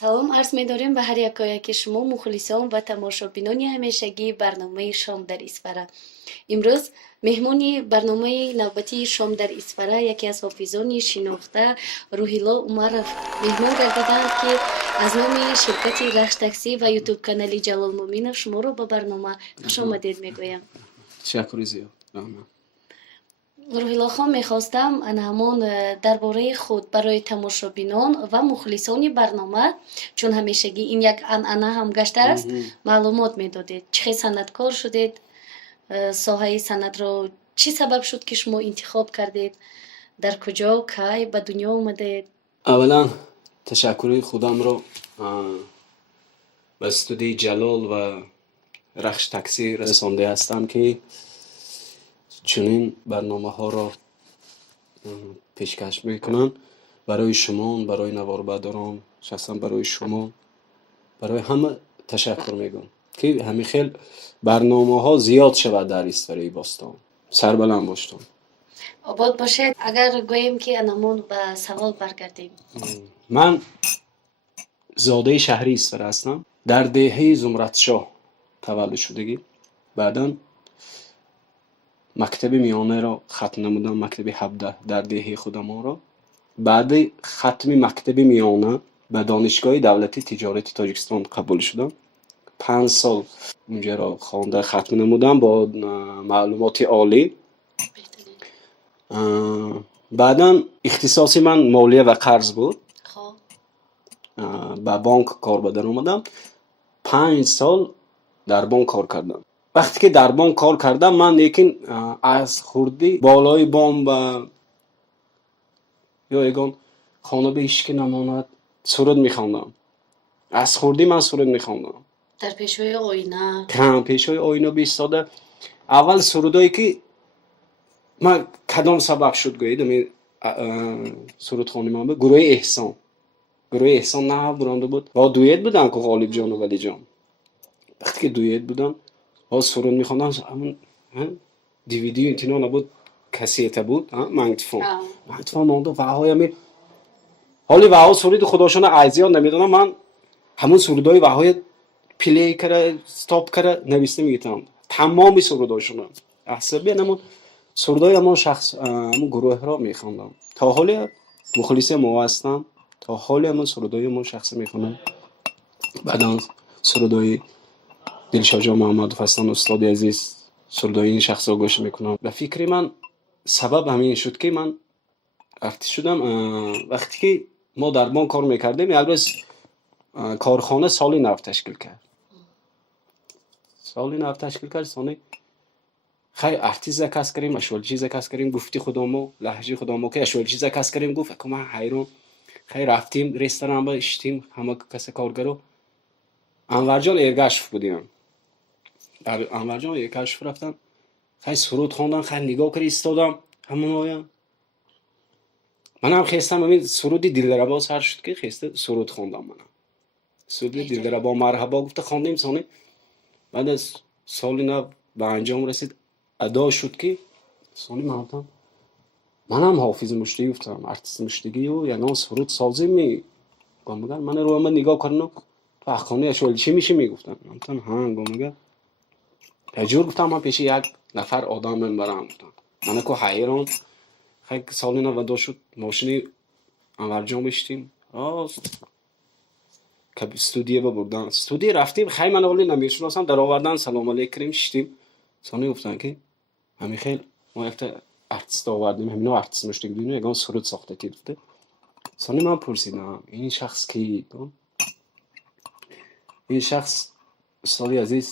салом арз медорем ба ҳар якояки шумо мухлисон ва тамошобинони ҳамешагии барномаи шом дар исфара. имрӯз меҳмони барномаи навбатии шом дар исфара яке аз ҳофизони шинохта рӯҳилло умаров меҳмон гардиданд, ки аз номи ширкати рахш таксӣ ва ютуб-канали Ҷалол Муъминов шуморо ба барнома хушомадед мегӯям. ташаккури зиёд. рӯҳилло хон, мехостам ҳамон дар бораи худ барои тамошобинон ва мухлисони барнома, чун ҳамешагӣ ин як анъана ҳам гаштааст, маълумот медодед. Чӣ хел санъаткор шудед? Соҳаи санъатро чӣ сабаб шуд, ки шумо интихоб кардед? Дар куҷо, кай ба дунё омадед? аввалан ташаккури худамро ба студияи Ҷалол ва рахш таксӣ расонда ҳастам, ки чунин барномаҳоро пешкаш мекунанд барои шумо, барои наворбардорон, шахсан барои шумо, барои ҳама ташаккур мегӯям, ки ҳамин хел барномаҳо зиёд шавад дар Исфараи Бостон. Сарбаланд боштон. Обод бошед. Агар гӯем, ки анамон ба савол баргардем. ман зодаи шаҳри Исфара ҳастам. дар деҳаи Зумратшоҳ таваллуд шудагӣ. баъдан мактаби миёнаро хатм намудам, мактаби 17 дар деҳаи худамонро. баъди хатми мактаби миёна ба донишгоҳи давлати тиҷорати Тоҷикистон қабул шудам. 5 сол унҷаро хонда хатм намудам бо маълумоти олӣ. баъдан ихтисоси ман молия ва қарз буд. ба бонк кор ба дар омадам. 5 сол дар бонк кор кардам. вақте ки дар бонк кор кардам, ман лекин аз хурдӣ болои бом ба ё ягон хона ба ишки намонад суруд мехондам. аз хурдӣ ман суруд мехондам. Дар пешои оина. пешои оина бистода аввал сурудое ки ман кадом сабаб шуд гӯед сурудхони ман буд гурӯҳи эҳсон. гурӯҳи эҳсон наҳв буронда буд. ва дует буданд ки ғолибҷону валиҷон. вақте ки дует буданд суруд мехондам, DVD интино набуд, кассета буд, магнитофон. магнитофон монда ваҳоями ҳоли ваҳо суруди худошона айзиёд намедонам. ман ҳамон сурудҳои ваҳоя плей кара, стоп кара нависта мегитам. тамоми сурудҳошона асаби намон сурудҳои ҳамон шахс ҳамон гурӯҳро мехондам. то ҳоле мухлиси мо ҳастам. то ҳоле ҳамон сурудҳои ҳамон шахса мехонам. баъдан сурудҳои Дилшоҷон Муҳаммадов ҳастанд, устоди азиз, сурудҳои ин шахсро гӯш мекунам. ба фикри ман сабаб ҳамин шуд, ки ман артист шудам. вақте ки мо дар бонк кор мекардем, як рӯз корхона соли нав ташкил кард. соли нав ташкил кард. сони хай артист заказ кардем, ашволчӣ заказ кардем, гуфти худамо, лаҳҷаи худамо ки ашволчӣ заказ кардем. гуфт ако ман ҳайрон. хай рафтем ресторанба, иштем, ҳама каса коргаро. Анварҷон Эргашев будем. дар Анварҷон Эргашев рафтам. хай суруд хондан, хай нигоҳ кард истодам. ҳамоноя манам хестам ҳамин суруди Дилрабо сар шуд, ки хеста суруд хондам. манам суруди Дилрабо марҳабо гуфта хондем. сони баъд аз соли нав ба анҷом расид. адо шуд, ки сони мантам манам ҳофизи муштагӣ гуфтам, артисти муштагию ягон суруд созӣ гомагар. мана рӯама нигоҳ кардам. то ахони ашволи чӣ мешӣ мегуфтам. гуфтам ҳа гомагар. таҷур гуфтам ман пеши як нафар одам мебарам. гуфтам мана ко ҳайрон. хай соли нав адо шуд. мошини Анварҷон биштим. рост студия бурдан. студия рафтим. хай ман оли намешиносам. дар овардан салом алейк кардем, шиштим. сони гуфтанд ки ҳамин хел мо якта артист овардем, ҳамино артист муштагӣ бинӯ ягон суруд сохтатӣ гуфта. сони ман пурсидам ин шахс ки? ин шахс устоди азиз,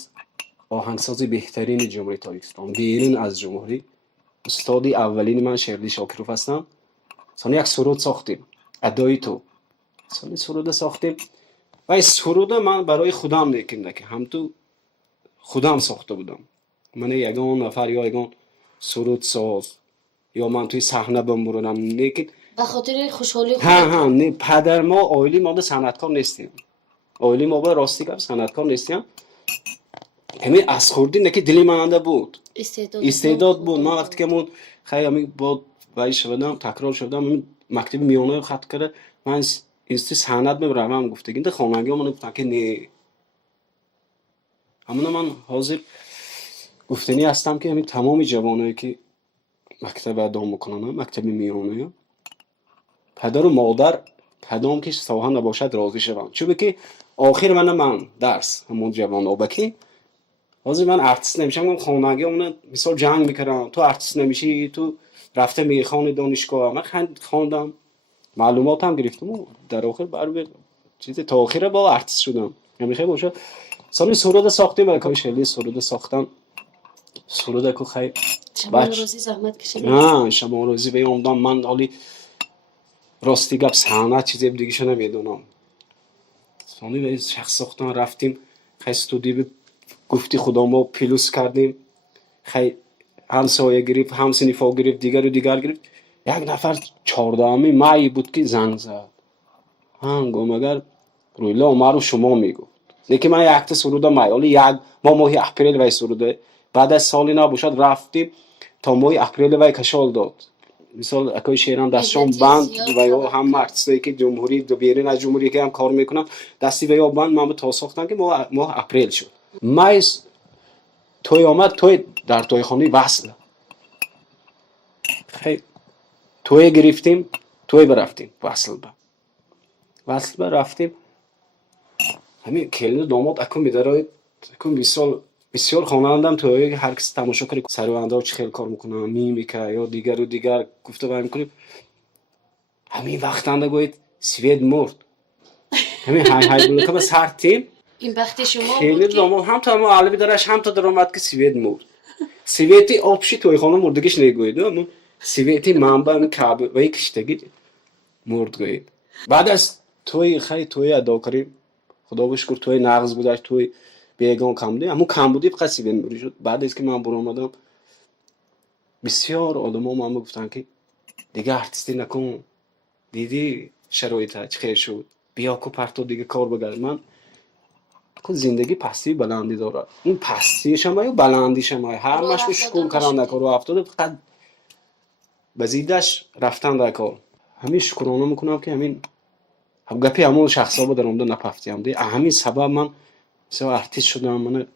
оҳангсози беҳтарини ҷумҳурии Тоҷикистон, берун аз ҷумҳурӣ, устоди аввалини ман Шералӣ Шокиров ҳастам. сони як суруд сохтем. адои ту. сони суруда сохтем. ва ин суруда ман барои худам мекунда, ки ҳамту худам сохта будам. мана ягон нафар ё ягон сурудсоз ё ман туи саҳна бимурунам. лекин ба хотири хушҳолии худ. падар мо оили мода санъаткор нестем. оили мо ба рости гап санъаткор нестем. ҳамин аз хурдӣ наки дили мананда буд. истеъдод буд. ман вақте ки мон хай ҳамин бо вай шудам, такрор шудам, мактаби миёнаро хатм карда, ман اینستی صحنت میبرم هم گفتگی ده خواننده من گفتن که نه. همون من حاضر گفتنی هستم که همین تمام جوانایی که مکتب ادام میکنن مکتب میانه پدر و مادر کدام که ساها نباشد راضی شوم. چون که آخر من درس همون جوان آبکی حاضر من ارتیست نمیشم. من خواننده اون مثال جنگ میکردم تو ارتیست نمیشی تو رفته میخوانی دانشگاه. من خواندم معلوماتم گرفتم و در آخر بر چیز تا آخر با ارتیست شدم. نمیخوای باشه سالی سرود ساختیم و کاش خیلی سرود ساختن سرود کو خیلی شما روزی زحمت کشیدید. نه شما روزی به اومدم من حالی راستی گپ صحنه چیزی دیگه شو نمیدونم. سالی به شخص ساختن رفتیم خیلی استودیو گفتی خدا ما پیلوس کردیم خیلی همسایه گرفت هم سنیفا گرفت دیگر گرفت. یک نفر 14 مای بود که زنگ زد. گفتم اگر رویلا ما رو شما میگفت لیکن من یک تا سرود مای حالی یک ماه اپریل وای سروده بعد از سالی نباشد رفتیم تا ماه اپریل وای کشال داد. مثال اکای شیران دستشون بند و هم ارتیستایی که جمهوری دو بیرون از جمهوری که هم کار میکنن دستی و بند من تا ساختن که ماه اپریل شد. مای توی آمد توی در توی خانه وصل خیلی توی گرفتیم توی برفتیم وصل رفتیم همین کلین داماد اکو میداره اکو بسیار خوانندم توی هر کس تماشا کنه سر و انداز خیلی کار میکنه میمیکه یا دیگر گفته باید میکنیم. همین وقت انده گوید سوید مرد همین های بلوکه بس هر تیم این بخت شما کلین بود که داماد هم تا ما علوی دارش هم تا در آمد که سوید مرد. سویتی آبشی توی خانه مردگیش نگوید اما سویتی منبع همین کعبه و یک کشتگی مرد گوید. بعد از توی خیلی توی ادا کردیم خدا بشکر توی نغز بودش توی بیگان کم بودیم همون کم بودی فقط سیبین بری شد. بعد از که من برو آمدم بسیار آدم ها من گفتن که دیگه ارتیستی نکن دیدی شرایط چه خیر شد بیا کو پرتو دیگه کار بگرد. من که زندگی پستی بلندی داره این پستیش هم یا بلندیش هم هر مش شکل کردن در کار رو افتاده فقط بزیدش رفتن در کار. همین شکرانه میکنم که همین هم گپی همون شخصا با در اومده نپفتیم دی همین سبب من مثلا ارتیست شدم. من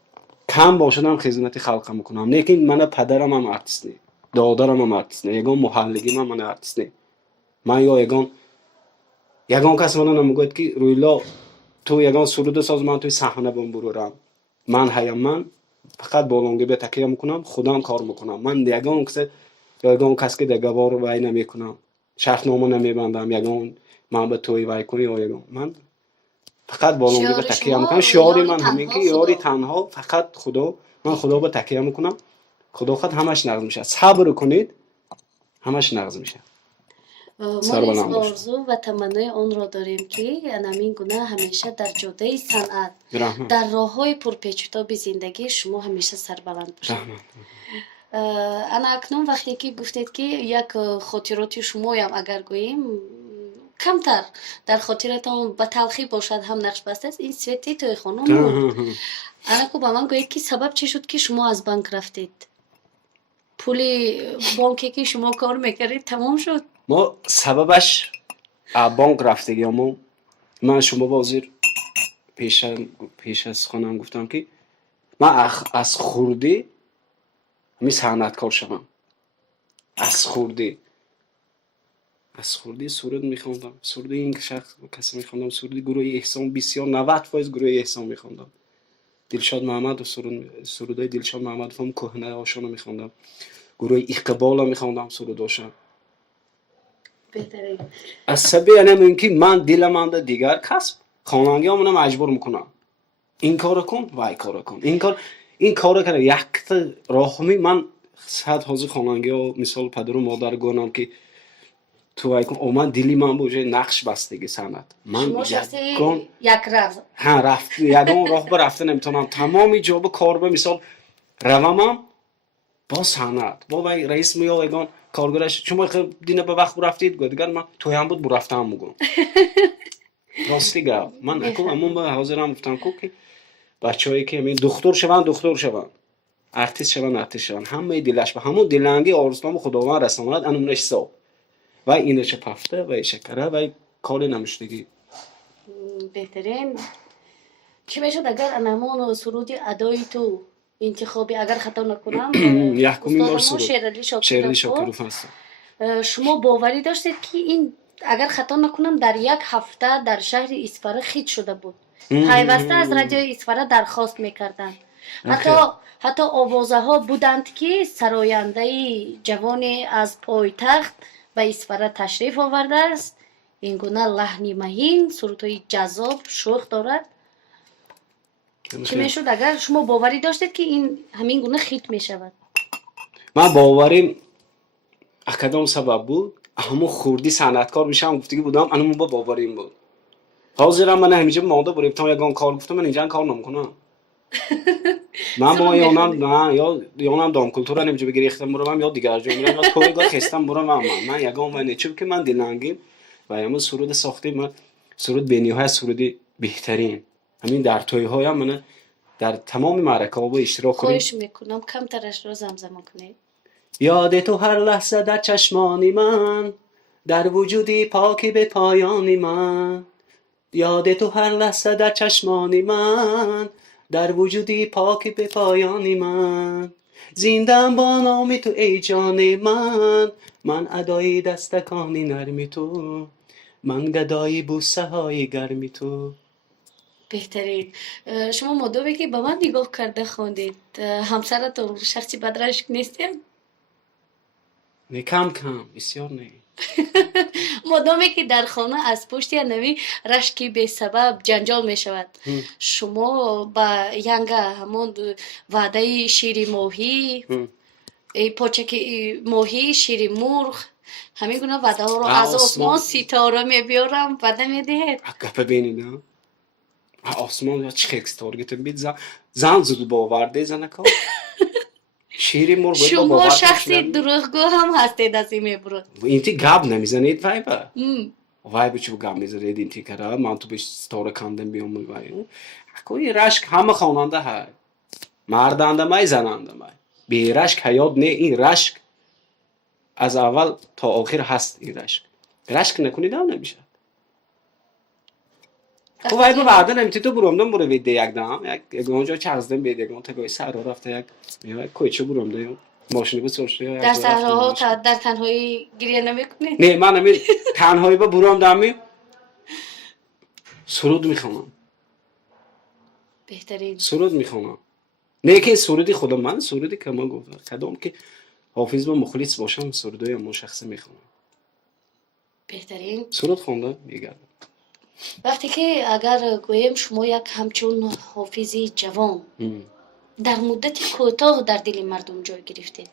کم باشدم خدمت خلق میکنم لیکن من پدرم هم ارتیست نی دادرم هم ارتیست نی یگان محلگی من ارتیست نی. من یا یگان کس من نمیگوید که رویلا تو یگان سرود ساز من توی صحنه برورم من هیم من فقط بالونگی به تکیه میکنم خودم کار میکنم. من یگان کس که دگوار وای نمیکنم شرطنامه نمیبندم یگان من به توی وای کنی یا یگان من فقط بالونگی به تکیه میکنم. شعاری من همین که یاری تنها فقط خدا من خدا به تکیه میکنم خدا خود همش نغز میشه. صبر کنید همش نغز میشه. ما آرزو و تمنای آن را داریم که همین گونه همیشه در جاده صنعت در راههای پرپیچ و زندگی شما همیشه سربلند باشید. انا اکنون وقتی که گفتید که یک خاطراتی شما هم اگر گوییم کمتر در خاطرتان به تلخی باشد هم نقش بسته است این سویتی توی خانم بود. انا کو با من گوید که سبب چی شد که شما از بانک رفتید پولی بانکی که شما کار میکردید تمام شد؟ ما سببش بانک رفتگی اما من شما بازیر پیش از خانم گفتم که من از خوردی می صنعتکار شدم. از خوردی سرود میخوندم سرود این شخص کسی میخوندم سرود گروه احسان بسیار 90% گروه احسان میخوندم. دلشاد محمد و سرودای دلشاد محمد فهم کهنه آشانو میخوندم. گروه اقبال میخوندم سروداشم. بهتره از سبب اینه که من دلم انده دیگر کس خواننده همونم مجبور میکنم این کارو کن وای کارو کن این کارو کنه یک راهمی من صد حاضر خواننده ها مثال پدر و مادر گونم که تو وای کن اومد دلی من بوجه نقش بستگی صنعت من یک راز رفت یگان راه برفته نمیتونم تمامی جواب کار به مثال روامم با صنعت با وای رئیس میاد یگان کارگرش شما دینه به وقت رفتید دیگر من توی هم بود برفتم میگم راستی گفت من اکو با حاضرم گفتم که بچه‌ای که همین دکتر شون ارتیست شون همه دلش به همون دلنگی آرزوام خداوند رساند انمونش سو و اینش پفته و شکره و کار نمیشدگی بهترین. چی میشد اگر انمان سرود ادای تو انتخابی اگر خطا نکنم یحکمی بار استاد ما سرود شیرعلی شیرعلی شاکرов شاکرov هست. شما باوری داشتید که این اگر خطا نکنم در یک هفته در شهر اسفره خیت شده بود، پیوسته از رادیو اسفره درخواست میکردند. حتی آوازه ها بودند که سراینده جوان از پایتخت به اسفره تشریف آورده است، این گونه لحنی مهین سرودهای جذاب شوخ دارد. چی میشد اگر شما باوری داشتید که این همین گونه خیت میشود؟ من باوریم کدام سبب بود؟ همون خوردی صنعتکار میشم گفتگی بودم انم با باوریم بود. حاضرم من همینجا ماده بریم تا یگان کار گفتم من اینجا کار نمیکنم. من با یانم دام کلتور نمیشه بگریختم برام یا دیگر جا میرم یا کوی گاه خستم برام من یگان من چون که من دلنگیم و همون سرود ساخته من سرود بینی‌های سرودی بهترین همین در توی‌های هم من در تمام معرکه‌ها با اشتراک کنیم. خواهش میکنم کم ترش رو زمزمه کنید. یاد تو هر لحظه در چشمانی من، در وجودی پاکی به پایانی من. یاد تو هر لحظه در چشمانی من، در وجودی پاکی به پایانی من. زندم با نامی تو ای جان من ادای دستکانی نرمی تو، من گدای بوسه های گرمی تو. بهترین. شما مادامی که به من نگاه کرده خوندید همسرتون شخصی بدرشک نیستیم؟ نه کم بسیار نه. مادامی که در خانه از پشت نوی رشکی به سبب جنجال می شود، شما با ینگ همون وعده شیر ماهی پاچک ماهی شیر مرغ همین گونه وعده ها رو از آسمان ستاره می بیارم وعده می دهید؟ گپ ببینید آسمان یا چه اکستارگت بید زن زود باورده زنکا شیری مرغ شما شخصی دروغگو هم هستید از این میبرد اینتی گپ نمیزنید وایبه چی گپ میزنید اینتی کرده من تو بهش ستاره کندم بیام وای کوی رشک همه خواننده های مردنده مای زننده مای بی رشک حیات نه. این رشک از اول تا آخر هست. این رشک نکنید هم نمیشه. وای به وعده نمیتی تو برومدم برو ویده یک دام یک اونجا چرزدم بیده گم تگوی سر رو رفته یک میوه کویچه برومده ماشینی بود سرشته در صحراها در تنهایی گریه نمیکنید؟ نه من نمی تنهایی با برومدم سرود میخوام. بهترین سرود میخوام. نه که سرودی خودم من سرودی که من گفتم کدام که حافظ با مخلص باشم سرودای من شخصی میخوام. بهترین سرود خوندم میگردم. وقتی که اگر گویم شما یک همچون حافظی جوان در مدت کوتاه در دل مردم جای گرفتید،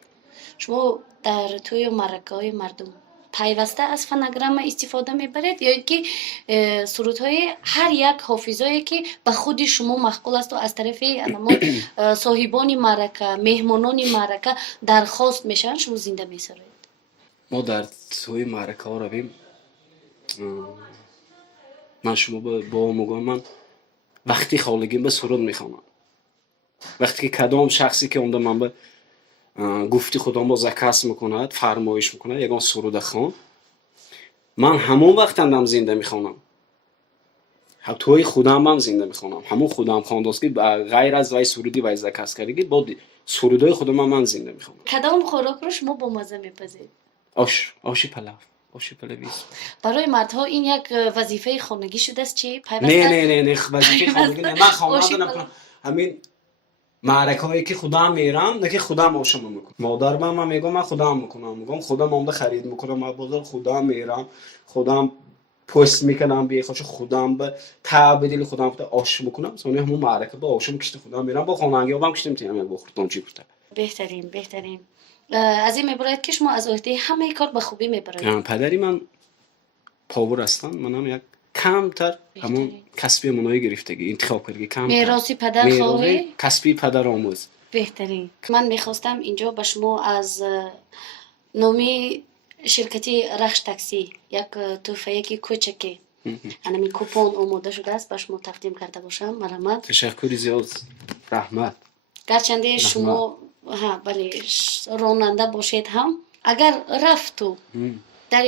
شما در توی معرکه های مردم پیوسته از فنگرام استفاده میبرید یا اینکه سرودهای هر یک حافظایی که به خود شما مخکول است و از طرف صاحبان معرکه مهمانان معرکه درخواست میشن شما زنده میسرید؟ ما در توی معرکه ها رویم. من شما با مگم من وقتی خالگیم به سرود میخوانم. وقتی که کدام شخصی که اونده من به گفتی خودم با زکاس میکند فرمایش میکند یگان سرود خان من همون وقت هم زنده میخوانم. توی خودم هم زنده میخوانم. همون خودم خوانداست که غیر از وای سرودی وای زکاس کردگی با سرودای خودم من زنده میخوانم. کدام خوراک رو شما با مزه میپذیرید؟ آشی پلاو. برای مردها این یک وظیفه خانگی شده است چی؟ نه وظیفه خانگی نه. من خواننده نکنم. همین معرکه‌ای که خودم میرم نه که خودم آشم میکنم. مادر من میگم من خودم میکنم. میگم خودم اومده خرید میکنم. من بازار خودم میرم. خودم پست میکنم بی خوش خودم به تعبدیل خودم آش میکنم. سونی همون معرکه با آشم کشته خودم میرم با خانگی هم کشتم تیم بخورتم چی گفته. بهترین از این میبرید که شما از عهده همه کار به خوبی میبرید. پدری من پاور هستن. منم یک کمتر همون کسبی منای گرفتگی انتخاب کردگی کمتر میراثی پدر خواهی کسبی پدر آموز. بهترین. من میخواستم اینجا به شما از نامی شرکتی رخش تاکسی یک تحفه که کوچکی همین کوپون آماده شده است به شما تقدیم کرده باشم. مرحمت. تشکر زیاد. رحمت. گرچنده شما بله راننده باشید هم اگر رفتو در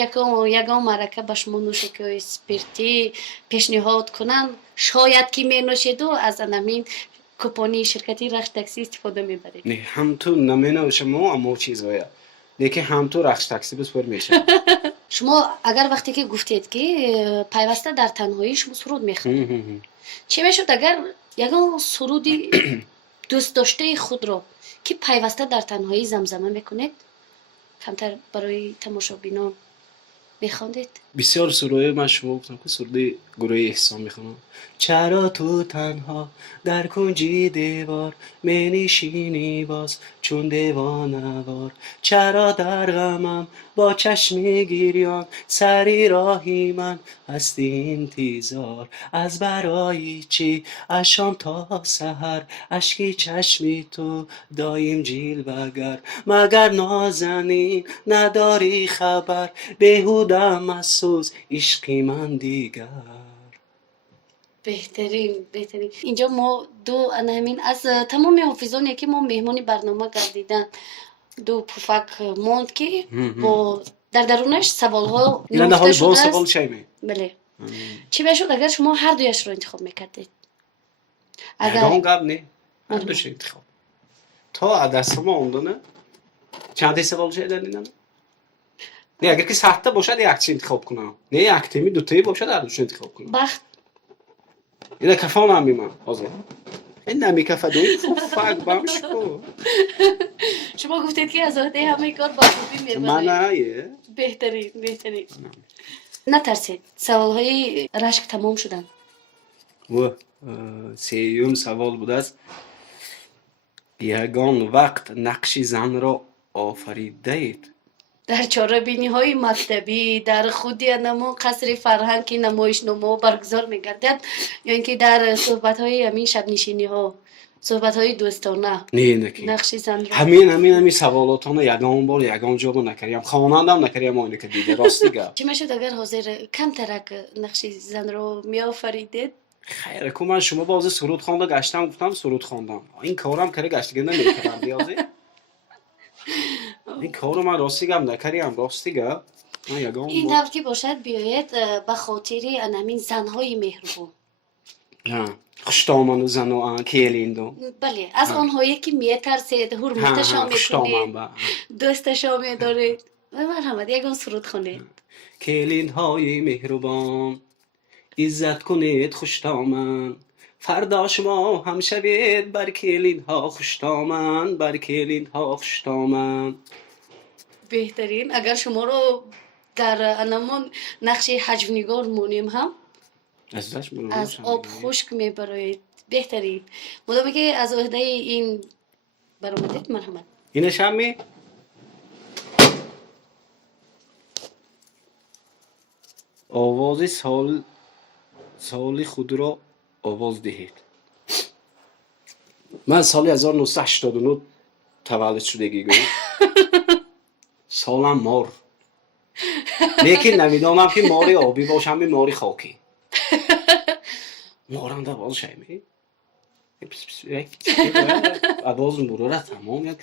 یگان مرکه به شما نوشیدنی اسپریتی پیشنهاد کنم، شاید که می نوشید و از همین کوپانی شرکتی رخش تاکسی استفاده میبرید. نه هم تو نمینه شما اما چیزایا لیکن هم تو رخش تاکسی بسپر میشه. شما اگر وقتی که گفتید که پیوسته در تنهایی شما سرود میخوانید، چه میشد اگر یگان سرودی دوست داشته خود را که پیوسته در تنهایی زمزمه میکنید کمتر برای تماشابینان میخواندید؟ بسیار سروده من شما گفتم که سروده گروه احسان میخونم. چرا تو تنها در کنجی دیوار منشینی باز چون دیوانه‌وار، چرا در غمم با چشم گریان سری راهی من هستی انتظار، از برای چی از شام تا سحر اشکی چشمی تو دایم جیلوگر، مگر نازنین نداری خبر بیهودم از سوز عشقی من دیگر. بهترین. اینجا ما دو همین از تمام حافظانی که ما مهمانی برنامه گردیدن دو پفک موند که با در درونش سوالها نوشته شده است. سوال چی بله. چی بشود اگر شما هر دویش رو انتخاب میکردید؟ اگر اون قبل نه هر دوش انتخاب تا دست ما اندونه چند سوال چه دارین؟ نه اگر که سخته باشد یک چی انتخاب کنم، نه یک تیمی دو تایی باشد هر دوش انتخاب کنم. بخت اینا کفان هم میمون آزاد این نمی کفه دوی فاق بامش کو. شما گفتید که از عهده همه کار با خوبی میبرید. من نه بهترین. نترسید سوالهای رشک تمام شدن. و سیوم سوال بود است یگان وقت نقش زن را آفریدید؟ در چاره‌بینی های مکتبی در خودی نمو قصر فرهنگ که نمایش نما برگزار میگردد یا اینکه در صحبت های همین شب نشینی ها صحبت های دوستانه نه نقش زن را همین سوالاتانو یگان بار یگان جواب نکردم خوانندم نکردم اینو که دیده راستی گفت. چه میشد اگر حاضر کم ترک نقش زن رو می آفریدید؟ خیره کو من شما باز سرود خوانده گشتم گفتم سرود خواندم این کارم کرده گشتگی نمیکردم دیازه این کارو من راستی گم نکردم راستی گفت من یگان این طور که باشد بیاید به خاطر همین زنهای مهربان خوشتامن و زن و کیلیندو بله از آنهایی که میترسید حرمتشان میکنید دوستشان میدارید مرحمت یگان سرود خوانید. کلیندهای مهربان عزت کنید خوشتامن فردا شما هم شوید بر کلیندها خوشتامن بر کلیندها خوشتامن. بهترین. اگر شما رو در انمان نقش حجونیگار مونیم هم از آب خشک میبرید. بهترین. مدامی که از عهده این برآمدید مرحمت. اینش هم می آواز سال خود را آواز دهید. من سال 1989 تولد شدگی گویم سالم مار لیکن نمیدانم که ماری آبی باشم یا ماری خاکی. مارم در باز شایمی آواز مرور تمام یک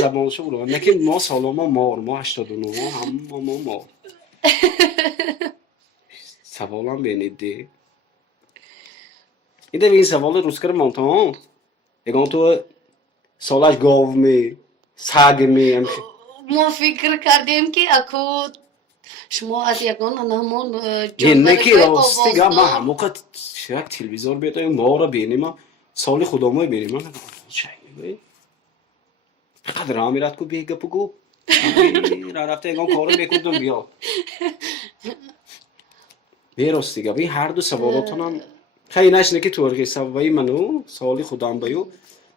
زبانشو برو لیکن ما سالم مار ما 89 هم ما مار. سوالم بینید دی این این سوال روز کرد مانتان یکان تو سالش گاو می سگ می ما فکر کردیم که اکو شما از یگان همون جانورهای آوازدار ما هموقع یک تلویزیون بیایم ما را بینیم سال خودمون بینیم من چی میگویی قدر امیرات کو بیگه بگو رفته یگان کارو میکردم بیا بیراستی گفت این هر دو سوالاتونم خیلی نشنه که تورگی سوایی منو سالی خودم بیو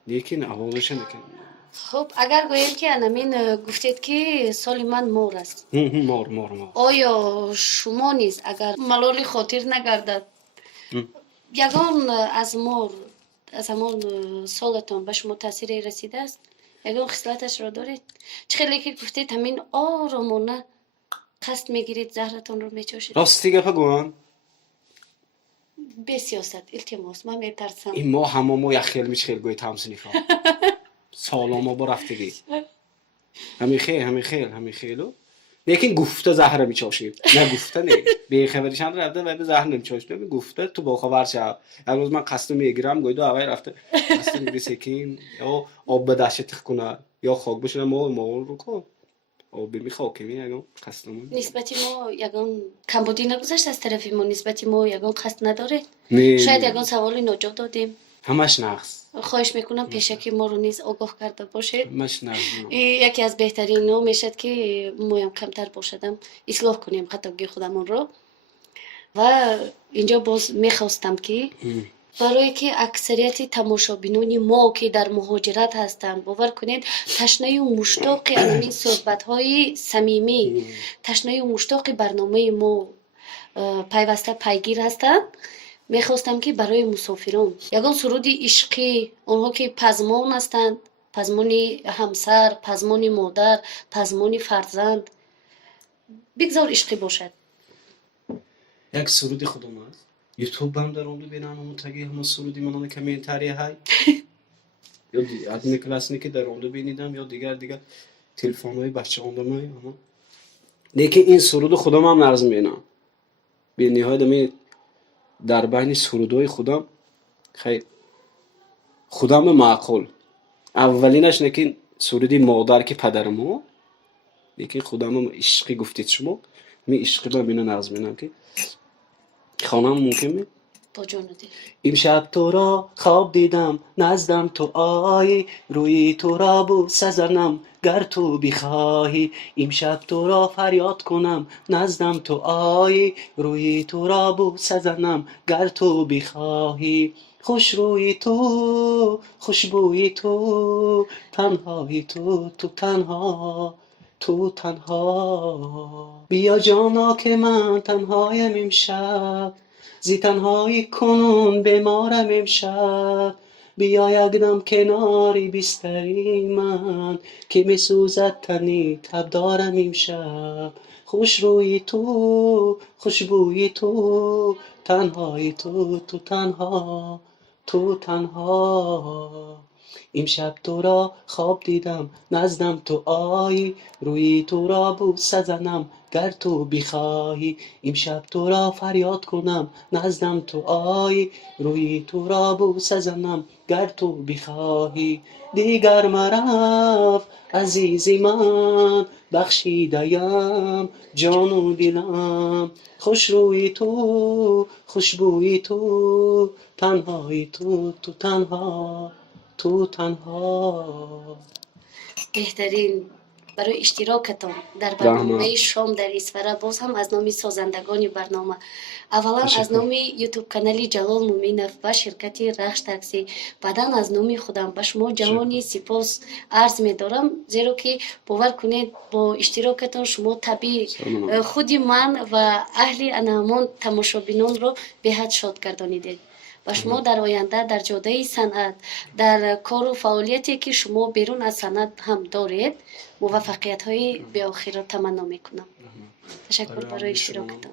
لیکن آوازش نکنم. خب اگر گوییم که انامین گفتید که سال من مار است مار آیا شما نیز اگر ملالی خاطر نگردد یگان از مار از همون سالتان به شما تاثیر رسیده است؟ یگان خصلتش را دارید؟ چه خیلی که گفتید همین آرامونه قصد میگیرید زهرتان رو میچوشید؟ راستی گفت گوان به سیاست التماس من میترسم این ما همه یک خیل میش خیل گوی تمثیلی خواه سالام با رفتگی همین خیلو لیکن گفته زهر میچاشیم، نه گفته نه به خبرشان رفته و به زهر نمیچاشیم، گفته تو با خبر شو. امروز من قسم میگیرم گویدو اوای رفته قسم میگیری کین یا آب به دشت کنه یا خاک بشه ما رو کن آب میخواد میگم قسم نسبتی ما یگان کمبودی نگذشت از طرف ما، نسبتی ما یگان قصد نداره. نه شاید یگان سوال ناجا دادیم. همش نقص. خواهش میکنم پیشکی ما رو نیز آگاه کرده باشید. همش نقص. یکی از بهترین نوع میشد که مویم کمتر باشدم اصلاح کنیم خطاگی خودمون رو. و اینجا باز میخواستم که برای که اکثریت تماشابینان ما که در مهاجرت هستند باور کنید تشنه و مشتاق این صحبت های صمیمی، تشنه و مشتاق برنامه ما پیوسته پیگیر هستند. میخواستم که برای مسافران یگان سرود عشقی، آنها که پزمان هستند، پزمان همسر، پزمان مادر، پزمان فرزند، بگذار عشقی باشد. یک سرودی خودم هست یوتیوب هم در اون ببینم اون تگی همون سرودی منو کامنتاری های یا ادمی کلاسیکی که در اون ببینیدم یا دیگر تلفن‌های بچه‌ام اما لیکن این سرود خودم هم نظم می‌بینم به نهایت می در بین سرودهای خودم خیلی خودم معقول اولینش نکن سرودی مادر که پدرمو لیکن خودم عشقی گفتید شما می عشقی با مینا نظم می‌بینم که خانم ممکنه با جان و دل. امشب تو را خواب دیدم نزدم تو آیی روی تو را بوسه زنم گر تو بخواهی امشب تو را فریاد کنم نزدم تو آیی روی تو را بوسه زنم گر تو بخواهی خوش روی تو خوشبوی تو تنهایی تو تنها تو تنها بیا جانا که من تنهایم امشب زی تنهایی کنون بیمارم امشب بیا یک دم کناری بستری من که میسوزد تنی تب دارم امشب خوش روی تو خوشبوی تو تنهایی تو تنها تو تنها امشب تو را خواب دیدم نزدم تو آیی روی تو را بوسه زنم گر تو بخواهی امشب تو را فریاد کنم نزدم تو آیی روی تو را بوسه زنم گر تو بخواهی دیگر مرف عزیزی من بخشیدیم جان و دلم خوش روی تو خوشبوی تو تنهایی تو تنها تو تنها. بهترین برای اشتراکتان در برنامه شام در اسفره باز هم از نام سازندگان برنامه، اولا از نام یوتیوب کانال جلال مومینов و شرکت رخش تاکسی، بعدا از نام خودم به شما جوانی سپاس عرض می‌دارم، زیرا که باور کنید با اشتراکتان شما طبیعی خودی من و اهل انعمان تماشابینان رو به حد شاد گردانیدید و شما در آینده در جاده صنعت در کار و فعالیتی که شما بیرون از صنعت هم دارید موفقیت های به آخر را تمنا میکنم. تشکر برای اشتراکتان.